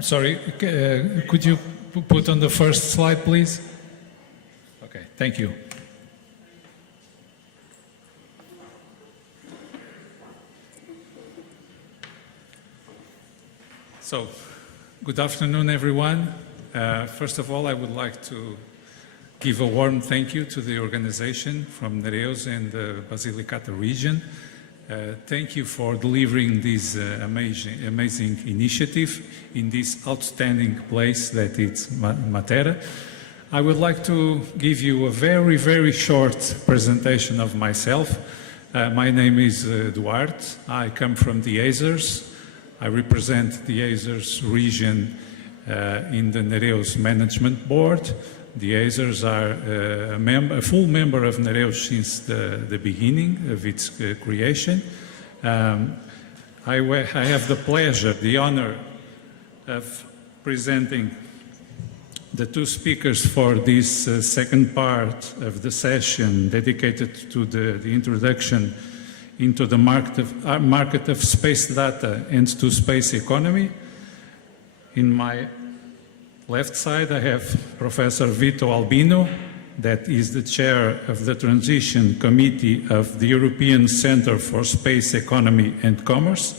Sorry, could you put on the first slide, please? Okay, thank you. So, good afternoon, everyone. First of all, I would like to give a warm thank you to the organization from Nereus and the Basilicata region. Thank you for delivering this amazing initiative in this outstanding place that is Matera. I would like to give you a very, very short presentation of myself. My name is Duarte. I come from the Azores. I represent the Azores region in the Nereus Management Board. The Azores are a full member of Nereus since the beginning of its creation. I have the pleasure, the honor of presenting the two speakers for this second part of the session dedicated to the introduction into the market of space data and to space economy. In my left side, I have Professor Vito Albino, that is the chair of the Transition Committee of the European Centre for Space Economy and Commerce.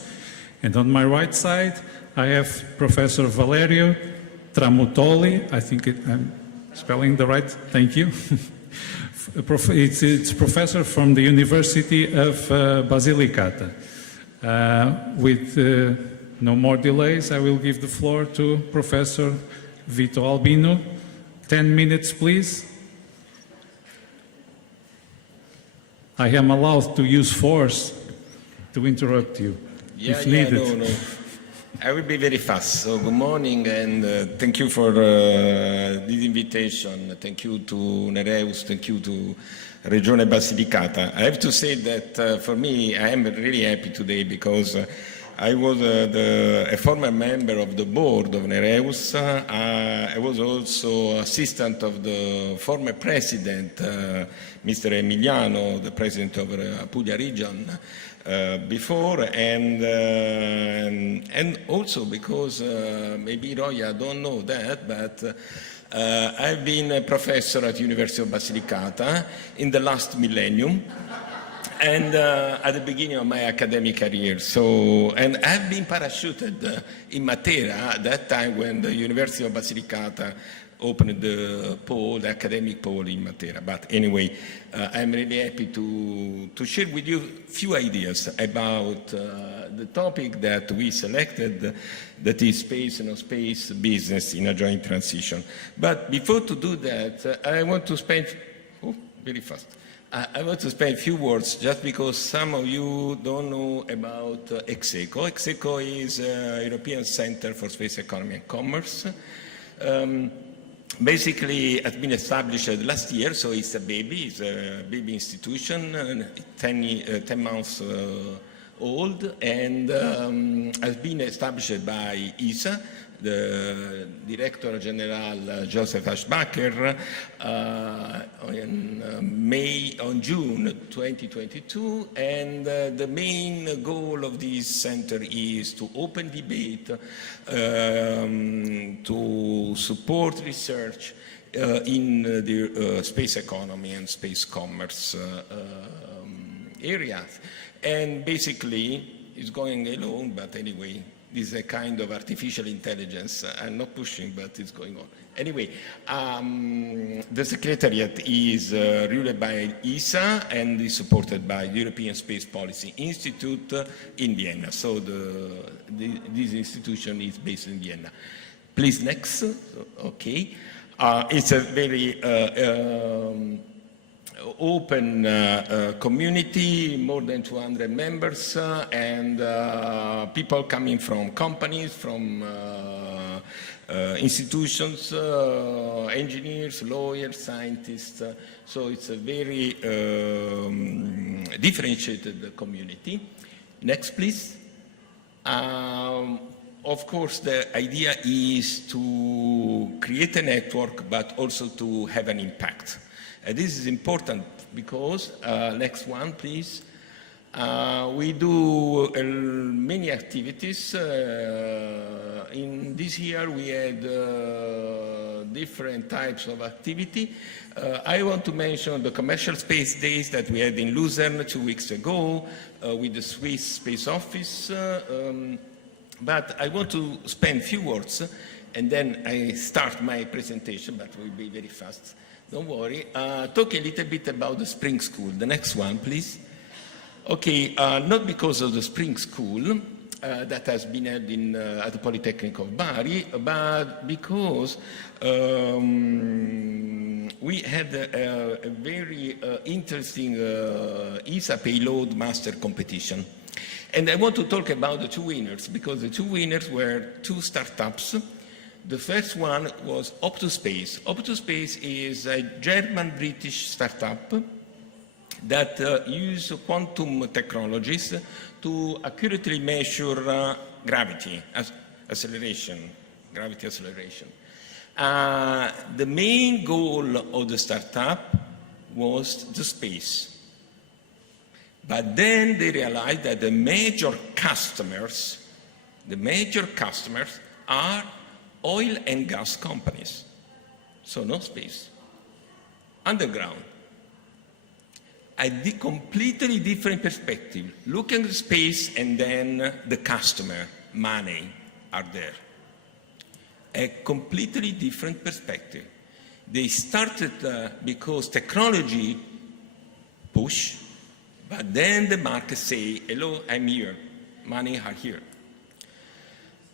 And on my right side, I have Professor Valerio Tramutoli. I think I'm spelling the right, thank you. It's professor from the University of Basilicata. With no more delays, I will give the floor to Professor Vito Albino. 10 minutes, please. I am allowed to use force to interrupt you if needed. No. I will be very fast. So good morning and thank you for this invitation. Thank you to Nereus, thank you to Regione Basilicata. I have to say that for me, I am really happy today because I was a former member of the board of Nereus. I was also assistant of the former president, Mr. Emiliano, the president of Puglia region before, and also because maybe Roya don't know that, but I've been a professor at University of Basilicata in the last millennium. And at the beginning of my academic career, and I've been parachuted in Matera at that time when the University of Basilicata opened the academic pole in Matera. But anyway, I'm really happy to share with you a few ideas about the topic that we selected, that is space and space business in a joint transition. But before to do that, I want to spend, very fast. I want to spend a few words just because some of you don't know about EXECO. EXECO is a European Centre for Space Economy and Commerce. Basically, it has been established last year, so it's a baby institution, 10 months old, and has been established by ESA, the Director General Joseph Aschbacher, on June 2022, and the main goal of this center is to open debate, to support research in the space economy and space commerce areas. And basically, it's going along, but anyway, this is a kind of artificial intelligence. I'm not pushing, but it's going on. Anyway, the Secretariat is ruled by ESA and is supported by the European Space Policy Institute in Vienna. So this institution is based in Vienna. Please, next. Okay. It's a very open community, more than 200 members, and people coming from companies, from institutions, engineers, lawyers, scientists. So it's a very differentiated community. Next, please. Of course, the idea is to create a network, but also to have an impact. This is important because, next one, please. We do many activities. In this year, we had different types of activity. I want to mention the commercial space days that we had in Lucerne 2 weeks ago with the Swiss Space Office. But I want to spend a few words, and then I start my presentation, but we'll be very fast. Don't worry. Talk a little bit about the spring school. The next one, please. Okay, not because of the spring school that has been held at the Polytechnic of Bari, but because we had a very interesting ESA payload master competition. And I want to talk about the two winners, because the two winners were two startups. The first one was Optospace. Optospace is a German-British startup that use quantum technologies to accurately measure gravity acceleration. The main goal of the startup was the space. But then they realized that the major customers are oil and gas companies. So no space. Underground. A completely different perspective. Looking at space and then the customer, money, are there. A completely different perspective. They started because technology push, but then the market say, hello, I'm here, money are here.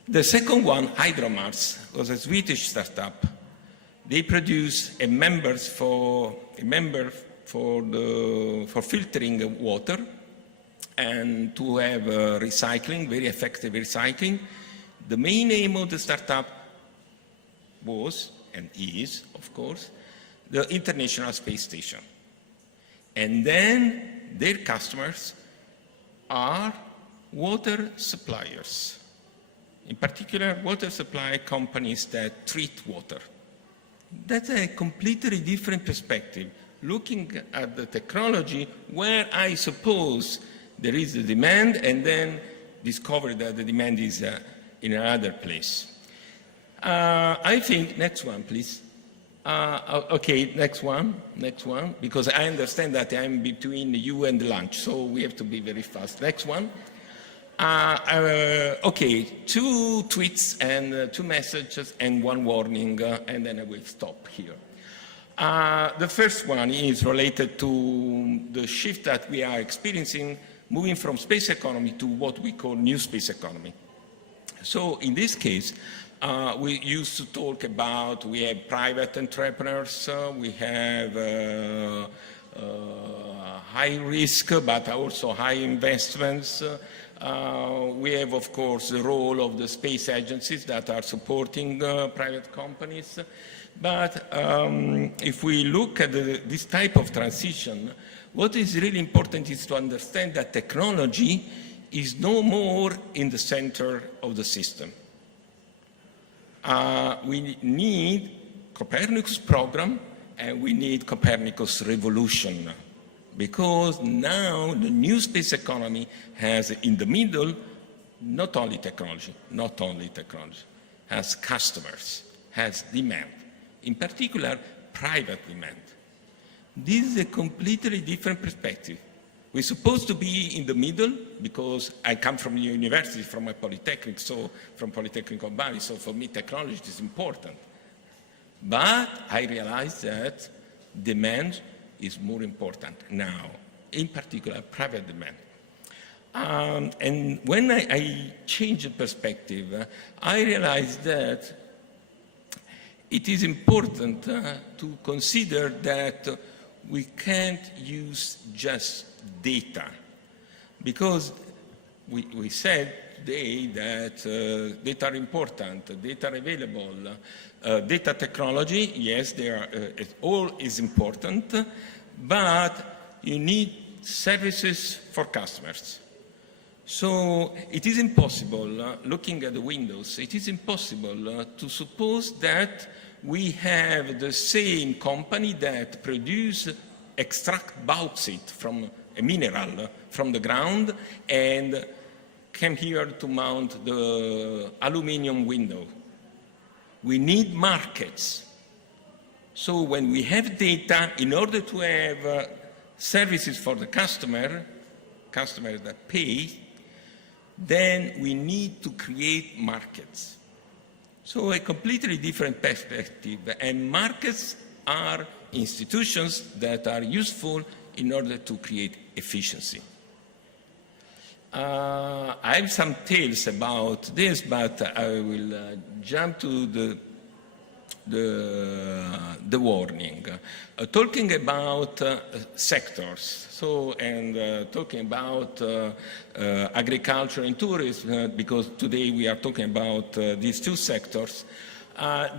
The second one, Hydromars, was a Swedish startup. They produce a member for filtering water and to have recycling, very effective recycling. The main aim of the startup was, and is, of course, the International Space Station. And then their customers are water suppliers. In particular, water supply companies that treat water. That's a completely different perspective. Looking at the technology where I suppose there is a demand and then discover that the demand is in another place. I think, next one, please. Okay, next one, because I understand that I'm between you and lunch, so we have to be very fast. Next one. Okay, 2 tweets and 2 messages and 1 warning, and then I will stop here. The first one is related to the shift that we are experiencing, moving from space economy to what we call new space economy. So in this case, we used to talk about, we have private entrepreneurs, we have high risk, but also high investments. We have, of course, the role of the space agencies that are supporting private companies. But if we look at this type of transition, what is really important is to understand that technology is no more in the center of the system. We need Copernicus program and we need Copernicus revolution, because now the new space economy has in the middle not only technology, has customers, has demand, in particular private demand. This is a completely different perspective. We're supposed to be in the middle, because I come from the university, from a polytechnic, so from Polytechnic of Bari, so for me technology is important. But I realize that demand is more important now, in particular private demand. And when I change the perspective, I realized that it is important to consider that we can't use just data, because we said today that data are important, data are available, data technology, yes, they are, it all is important, but you need services for customers. So it is impossible, looking at the windows, it is impossible to suppose that we have the same company that extract bauxite from a mineral from the ground and came here to mount the aluminum window. We need markets. So when we have data, in order to have services for the customer that pay, then we need to create markets. So a completely different perspective. And markets are institutions that are useful in order to create efficiency. I have some tales about this, but I will jump to the warning. Talking about sectors, talking about agriculture and tourism, because today we are talking about these two sectors,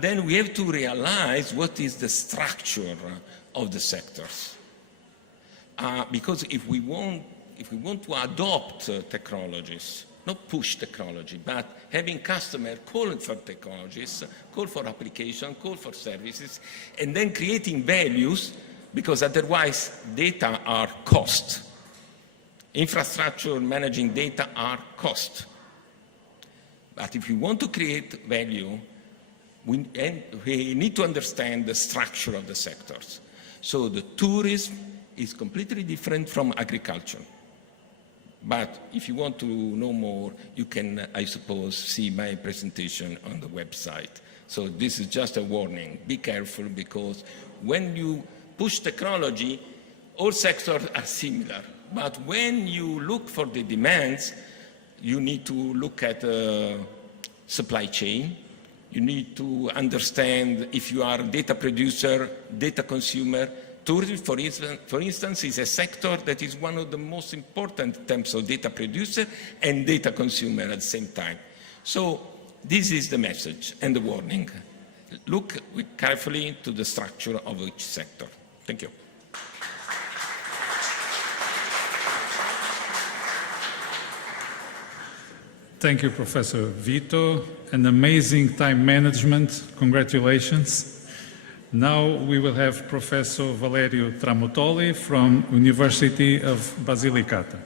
then we have to realize what is the structure of the sectors. Because if we want to adopt technologies, not push technology, but having customers calling for technologies, call for application, call for services, and then creating values, because otherwise data are cost. Infrastructure managing data are cost. But if we want to create value, we need to understand the structure of the sectors. So the tourism is completely different from agriculture. But if you want to know more, you can, I suppose, see my presentation on the website. So this is just a warning. Be careful, because when you push technology, all sectors are similar. But when you look for the demands, you need to look at supply chain. You need to understand if you are a data producer, data consumer. Tourism, for instance, is a sector that is one of the most important in terms of data producer and data consumer at the same time. So this is the message and the warning. Look carefully to the structure of each sector. Thank you. Thank you, Professor Vito. An amazing time management. Congratulations. Now we will have Professor Valerio Tramontoli from University of Basilicata.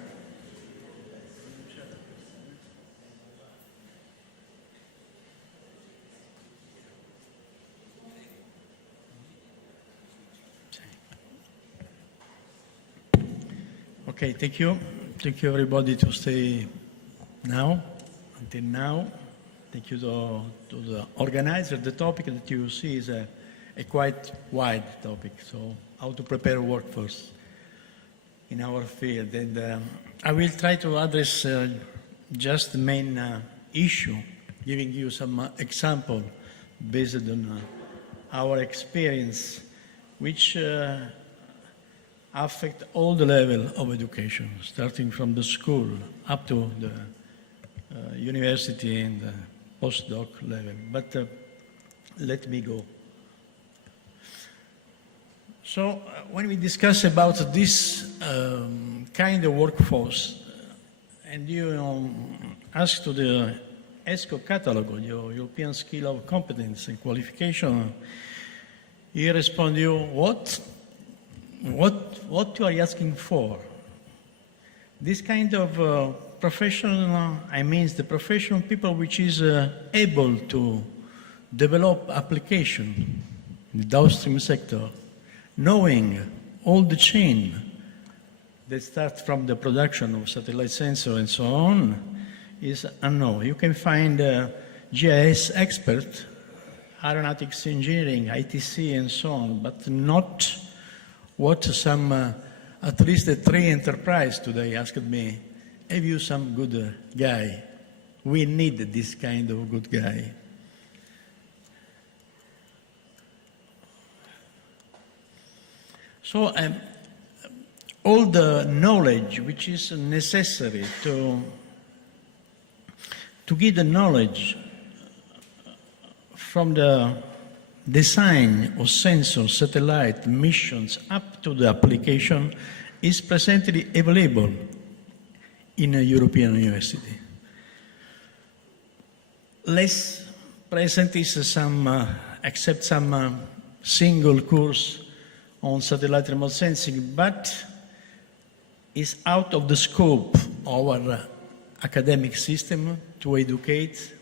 Okay, thank you. Thank you everybody to stay now, until now. Thank you to the organizer. The topic that you see is a quite wide topic, so how to prepare a workforce in our field. And I will try to address just the main issue, giving you some example based on our experience, which affect all the level of education, starting from the school up to the university and the postdoc level. But let me go. So when we discuss about this kind of workforce, and you ask to the ESCO catalog, your European Scale of Competence and Qualification, he respond you, what you are asking for? This kind of professional, I mean the professional people which is able to develop application in the downstream sector, knowing all the chain that starts from the production of satellite sensor and so on, is unknown. You can find GIS expert, aeronautics engineering, ITC and so on, but not what some, at least the three enterprise today asked me, have you some good guy? We need this kind of good guy. So all the knowledge which is necessary to give the knowledge from the design of sensor, satellite, missions up to the application is presently available in a European university. Less present is some, except some single course on satellite remote sensing, but is out of the scope of our academic system to educate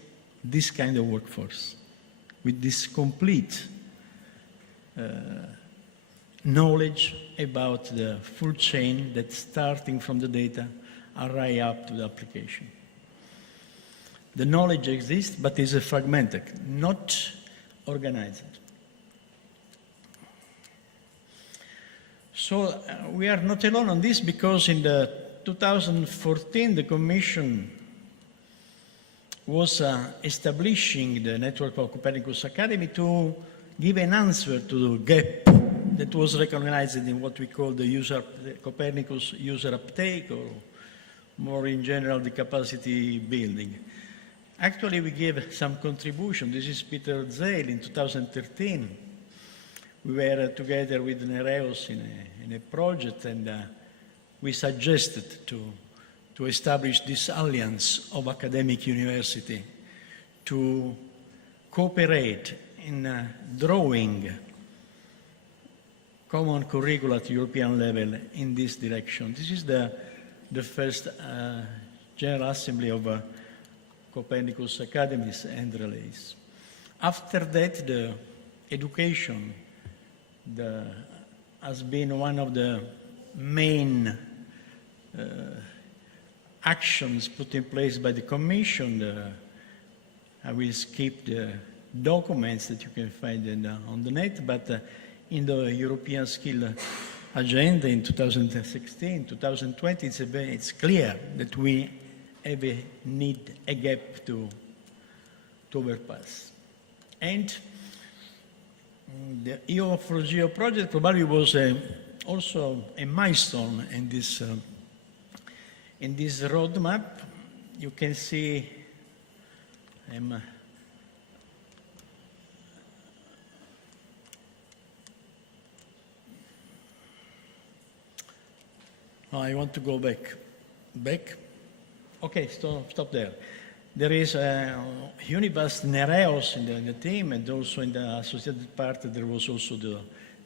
this kind of workforce with this complete knowledge about the full chain that's starting from the data right up to the application. The knowledge exists, but is fragmented, not organized. So we are not alone on this, because in the 2014 the Commission was establishing the network of Copernicus Academy to give an answer to the gap that was recognized in what we call the Copernicus user uptake, or more in general, the capacity building. Actually, we gave some contribution. This is Peter Zale in 2013. We were together with Nereus in a project, and we suggested to establish this alliance of academic university to cooperate in drawing common curricula at European level in this direction. This is the first General Assembly of Copernicus Academies and Relays. After that, the education has been one of the main actions put in place by the Commission. I will skip the documents that you can find on the net, but in the European Skill Agenda in 2016, 2020, it's clear that we need a gap to overpass. And the EU4Geo project probably was also a milestone in this roadmap. You can see I want to go back. Okay, stop there. There is Unibus Nereus in the team, and also in the associated part there was also the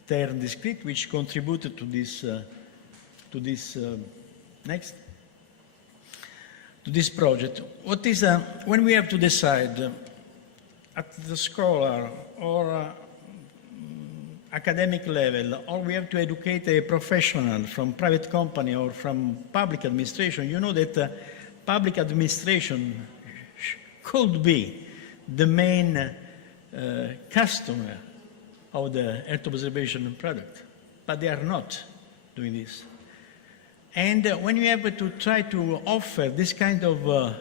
term discrete, which contributed to this project. What is when we have to decide at the scholar or academic level, or we have to educate a professional from private company or from public administration, you know that public administration could be the main customer of the Earth observation product, but they are not doing this. And when you have to try to offer this kind of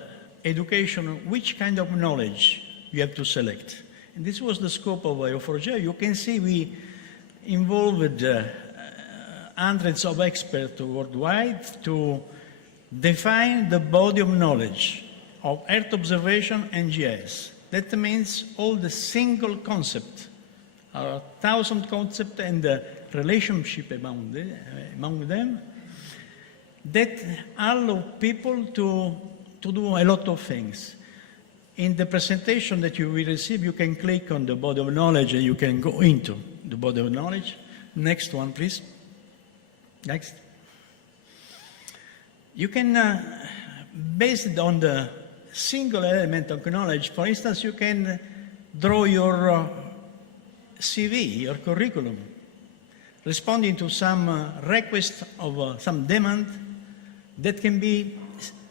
education, which kind of knowledge you have to select? And this was the scope of EU4Geo. You can see we involved hundreds of experts worldwide to define the body of knowledge of Earth observation and GIS. That means all the single concepts, 1,000 concepts and the relationship among them, that allow people to do a lot of things. In the presentation that you will receive, you can click on the body of knowledge and you can go into the body of knowledge. Next one, please. Next. You can, based on the single element of knowledge, for instance, you can draw your CV, your curriculum, responding to some request of some demand that can be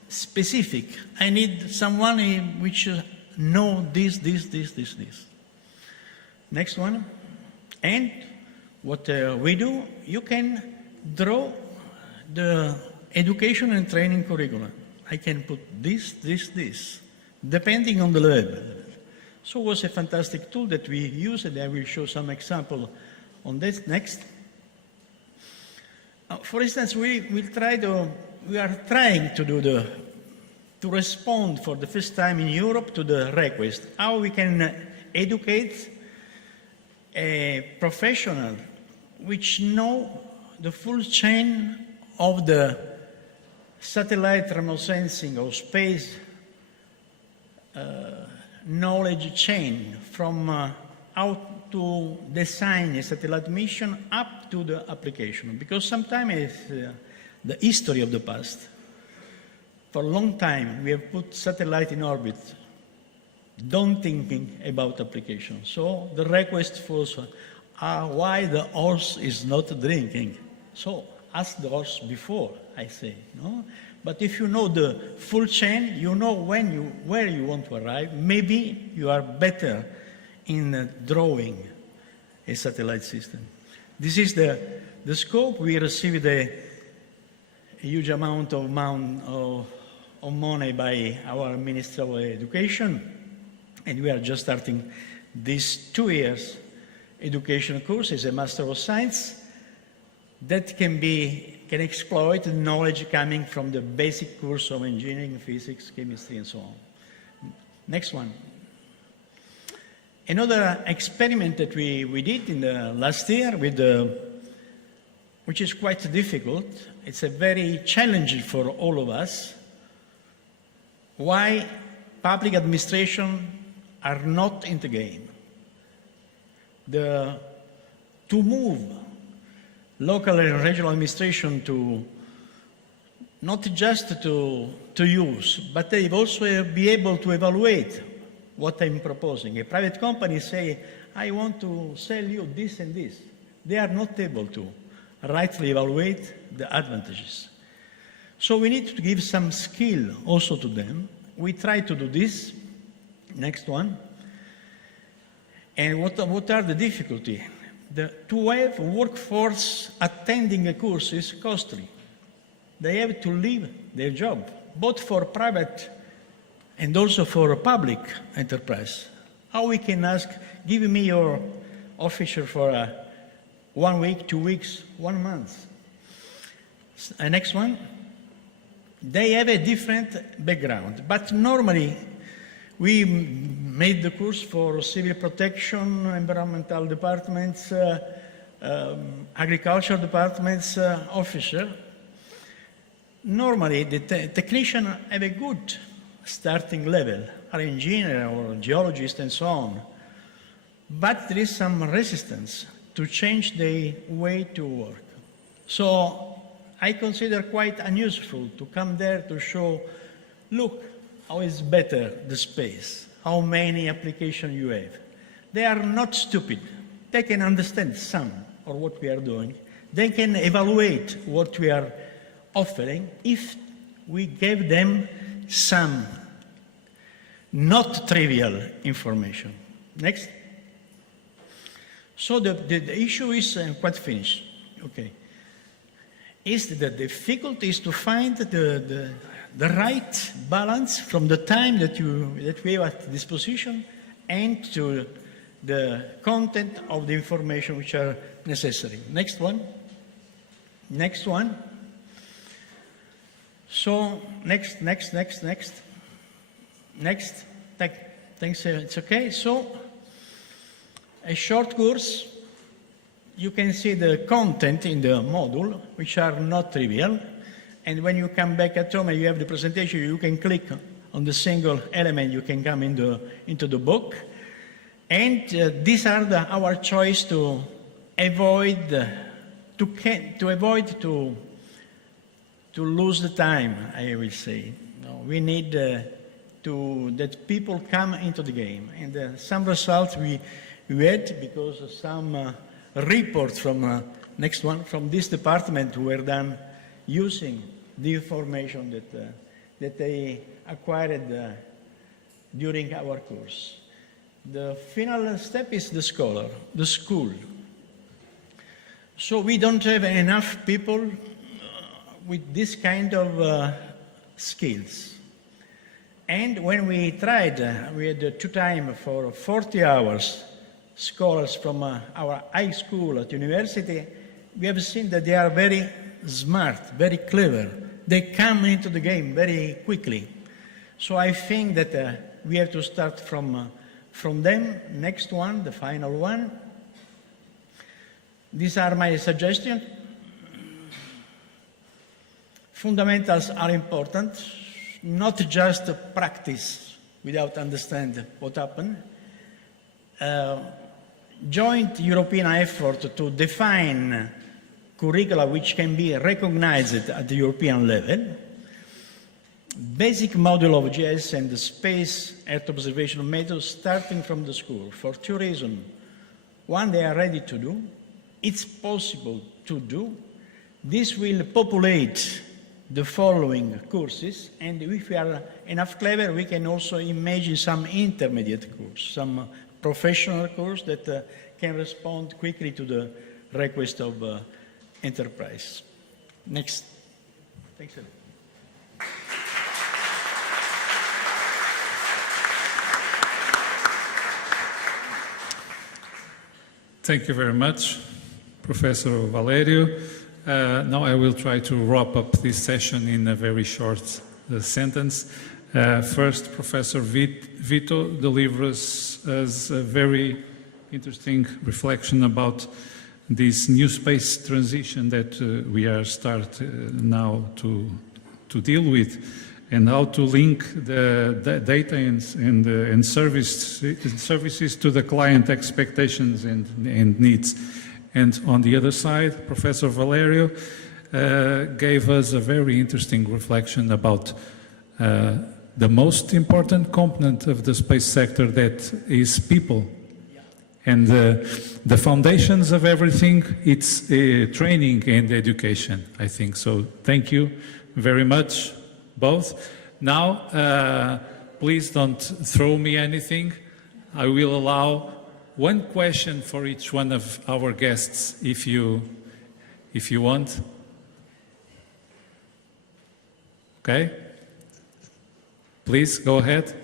specific. I need someone which know this. Next one. And what we do, you can draw the education and training curriculum. I can put this, depending on the level. So it was a fantastic tool that we used, and I will show some example on this next. For instance, we are trying to respond for the first time in Europe to the request, how we can educate a professional which know the full chain of the satellite remote sensing or space knowledge chain, from how to design a satellite mission up to the application. Because sometimes the history of the past. For a long time, we have put satellite in orbit, don't thinking about application. So the request was, why the horse is not drinking? So ask the horse before, I say, no? But if you know the full chain, you know where you want to arrive, maybe you are better in drawing a satellite system. This is the scope. We received a huge amount of money by our Ministry of Education, and we are just starting this 2 years education course. It's a Master of Science that can exploit the knowledge coming from the basic course of engineering, physics, chemistry, and so on. Next one. Another experiment that we did in the last year, which is quite difficult, it's a very challenging for all of us, why public administration are not in the game. To move local and regional administration to not just to use, but they also be able to evaluate what I'm proposing. A private company say, I want to sell you this and this. They are not able to rightly evaluate the advantages. So we need to give some skill also to them. We try to do this. Next one. And what are the difficulties? To have workforce attending a course is costly. They have to leave their job, both for private and also for a public enterprise. How we can ask, give me your officer for 1 week, 2 weeks, 1 month. Next one. They have a different background, but normally we made the course for civil protection, environmental departments, agriculture departments, officer. Normally, the technician have a good starting level, are engineer or geologist and so on. But there is some resistance to change the way to work. So I consider quite unuseful to come there to show, look, how is better the space, how many applications you have. They are not stupid. They can understand some of what we are doing. They can evaluate what we are offering if we give them some not trivial information. Next. So the issue is quite finished. Okay. Is the difficulty is to find the right balance from the time that we have at disposition and to the content of the information which are necessary. Next one. Next one. So next. Thanks. It's okay. So a short course. You can see the content in the module, which are not trivial. And when you come back at home and you have the presentation, you can click on the single element, you can come into the book. And these are our choice to avoid to lose the time, I will say. No, we need that people come into the game. And some results we had because some reports from next one from this department were done using the information that they acquired during our course. The final step is the school. So we don't have enough people with this kind of skills. And when we tried, we had 2 times for 40 hours scholars from our high school at university, we have seen that they are very smart, very clever. They come into the game very quickly. So I think that we have to start from them. Next one, the final one. These are my suggestions. Fundamentals are important, not just practice without understanding what happened. Joint European effort to define curricula which can be recognized at the European level, basic model of GIS and the space Earth observation methods starting from the school for two reasons. One, they are ready to do. It's possible to do. This will populate the following courses, and if we are enough clever, we can also imagine some intermediate course, some professional course that can respond quickly to the request of enterprise. Next. Thanks a lot. Thank you very much, Professor Valerio. Now I will try to wrap up this session in a very short sentence. First, Professor Vito delivers us a very interesting reflection about this new space transition that we are now to deal with, and how to link the data and services to the client expectations and needs. And on the other side, Professor Valerio gave us a very interesting reflection about the most important component of the space sector, that is people. And the foundations of everything, it's training and education, I think. So thank you very much, both. Now, please don't throw me anything. I will allow one question for each one of our guests, if you want. Okay? Please, go ahead.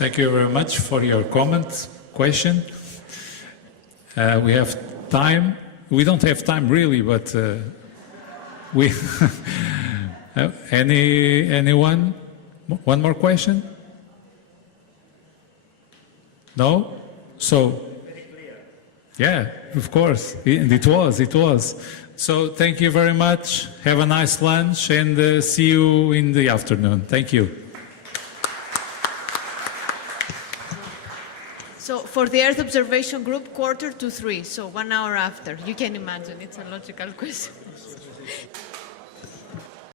Thank you very much for your question. We have time. We don't have time really, but we. Anyone? One more question? No? So. Very clear. Yeah, of course. It was. So thank you very much. Have a nice lunch, and see you in the afternoon. Thank you. So for the Earth observation group, 2:45, so 1 hour after. You can imagine, it's a logical question.